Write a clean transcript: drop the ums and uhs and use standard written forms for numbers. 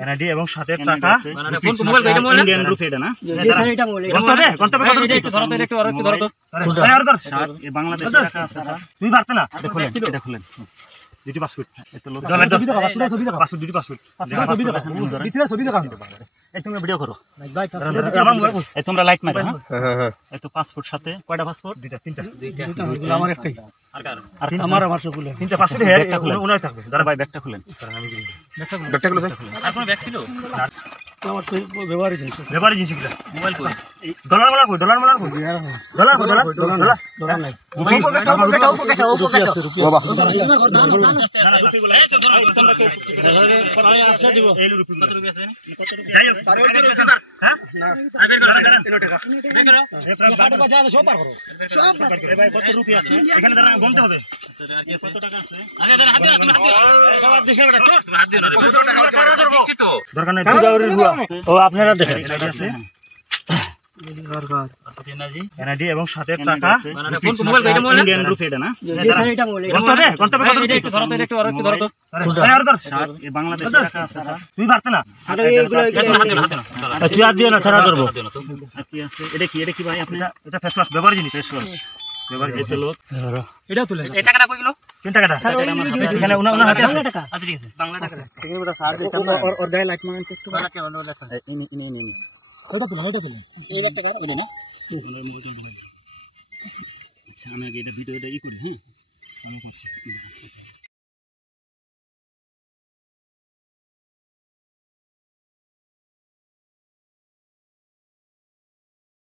NID এবং সাথে টাকা মানে ফোন মোবাইল এটা মোবাইল ইন্ডিয়ান রুপি এটা না যে স্যার এটা মোবাইল কোনটা কত একটু ধরো তো একটু আর একটু ধরো তো আরে ধর এই বাংলাদেশি টাকা আছে স্যার তুই পারতে না দেখুন এটা খুলেন দুটি পাসপোর্ট এত লোক ছবি দেখা পাসপোর্ট দুটি পাসপোর্ট ছবি দেখা ভিতরে ছবি দেখা এই তুমি ভিডিও করো আমার মোবাইল এই তোমরা লাইট মারো হ্যাঁ এই তো পাসপোর্ট সাথে কয়টা পাসপোর্ট দুইটা তিনটা এগুলো আমার একটাই আর কার আর আমার সবগুলো তিনটা পাসপোর্ট হেয়ার একটা খুলে উনাই থাকবে দাঁড়া ভাই ব্যাগটা খুলেন ব্যাগটা খুলে আর কোন ব্যাগ ছিল আমার তো ব্যবহারই জিনিস কিলা মোবাইল কই ডলার কই ডলার নাই এই তো ধরো তোমরা পড়ায় আসছে দিব এই রুপি কত রুপি আছে যাই হোক স্যার হ্যাঁ আর বের করো বের করো কাট বাজা সব পার করো সব ভাই কত রুপি আছে এখানে দাঁড়া গুনতে হবে আর কি কত টাকা আছে আরে দাঁড়া হাত দিও তুমি হাত দিও বাবা দিশে বেটা তো হাত দিও না কত টাকা টাকা ধরবো দিচ্ছি তো দরকার নাই দুদাউরির হুয়া ও আপনারা দেখেন এটা আছে এনআইডি এবং সাথে টাকা মানে ফোন মোবাইল এটা মোবাইল ইন্ডিয়ান রুপি এটা না যে স্যার এটা মোবাইল কোনটা কত একটু ধরো তো একটু আর একটু ধরো তো আরে ধর এই বাংলাদেশি টাকা আছে স্যার তুই পারতে না স্যার এইগুলো তুই আর দিও না ছাড়া করব কি আছে এটা কি ভাই আপনি এটা ফেস ওয়াশ ব্যবহার জিনিস ফেস ওয়াশ ব্যবহার এই লোক এটা তুলে এই টাকাটা কই গেল 3 টাকাটা এখানে উনা হাতে আছে টাকা আচ্ছা ঠিক আছে বাংলা টাকা ঠিক আছে স্যার দিতাম না ওর গায়ে লাইট মারেন একটু বাংলা কে ভালো লেখা ইনি এটা তুলে এই ব্যাগটা কার ওটা না আচ্ছা আমি এটা ভিডিওটা ই করি হ্যাঁ আমি করছি